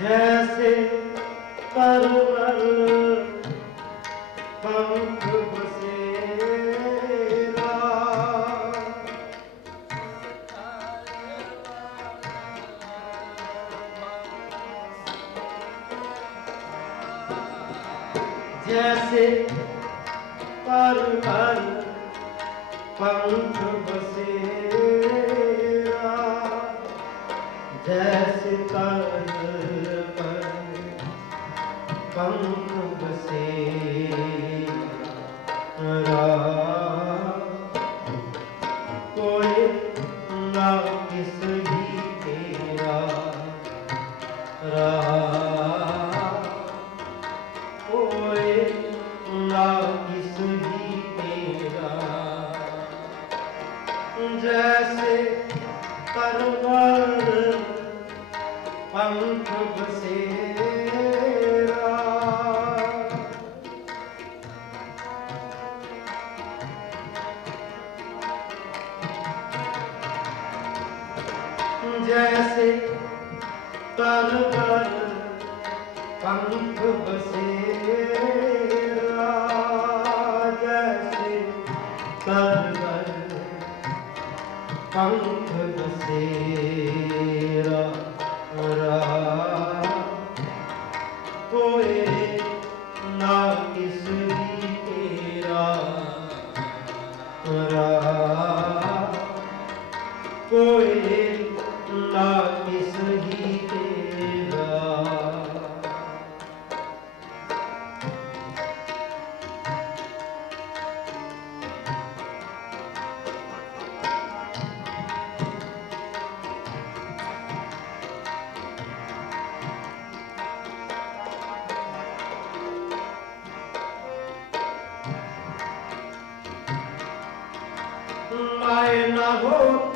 जैसे परमल पंख बसेरा जैसे परमल पंख बसेरा ਜੈਸ ਕਰ ਪਰ ਪੰਖ ਬਸੇ ਪੰਥ ਬਸੇਰਾ। ਜੈਸੇ ਤਨ ਤਨ ਪੰਥ ਬਸੇਰਾ। ਜੈਸੇ ਤਨ ਤਨ ਪੰਥ ਬਸੇਰਾ। পায় না গো।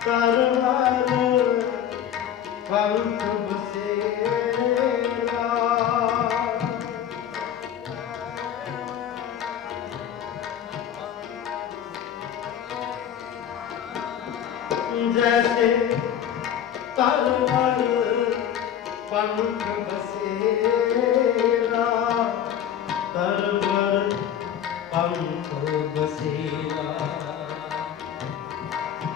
Ta-da!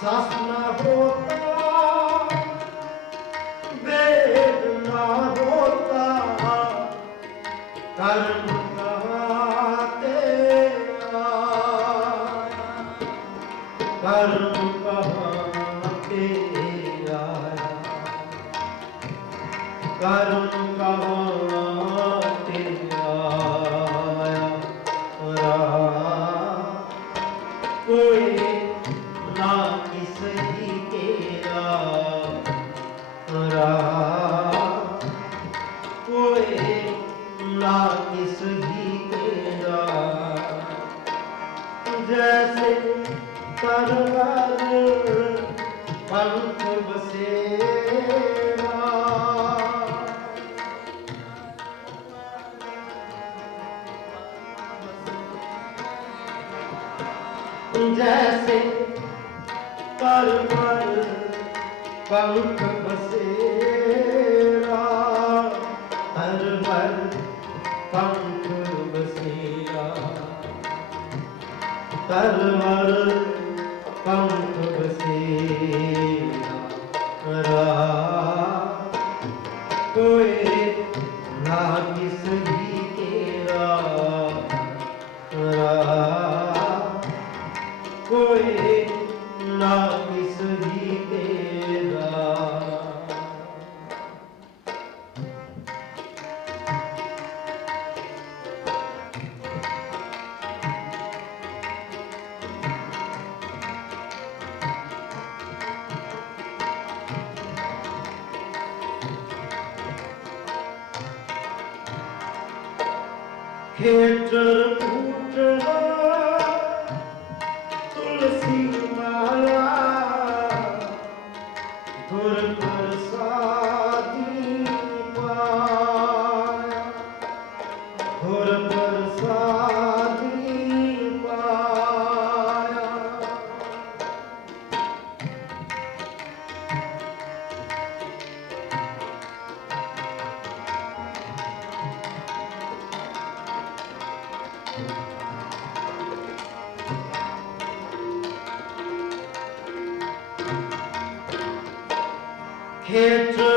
ਸਸ ਨਾ ਹੋਤਾ ਵੇਦ ਨਾ ਹੋਤਾ ਕਰਮ ਕਹਾਤੇ ਆਇਆ ਕਰਮ ਕਹਾਤੇ ਆਇਆ ਕਰਮ ਕਹਾ ਜੈਸੇ ਤਰਵਰ ਪੰਥ ਬਸੇਰਾ ਜੈਸੇ ਤਰਵਰ ਪੰਥ ਬਸੇਰਾ ਤਰਵਰ ਪੰਥ ਤਰ ਮਰ ਪੰਥ ਬਸੇਰਾ ਰਾ ਕੋਈ ਨਾ ਕਿਸ ਦੀ ਕੇਰਾ ਰਾ ਕੋਈ Hitler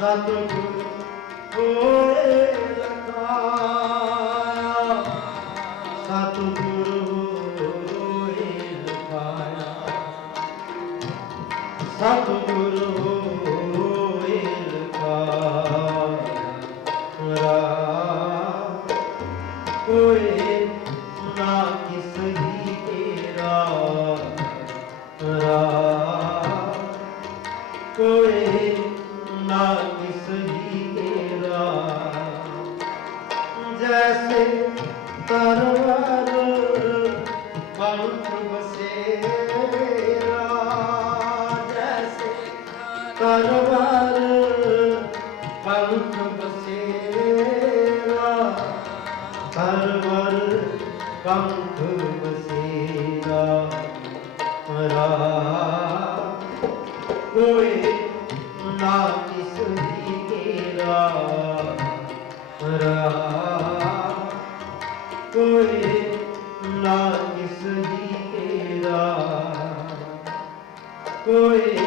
ਸਤਿਗੁਰ ਹੋਏ ਤਰਵਾਰ ਪੰਖ ਬਸੇਰਾ। ਤਰਵਰ ਪੰਖ ਬਸੇਰਾ। ਰਾ ਕੋਈ ਨਾ ਕਿਸ ਹੀ ਤੇਰਾ ਰਾ ਕੋਈ ਨਾ ਕਿਸ ਹੀ ਤੇਰਾ ਕੋਈ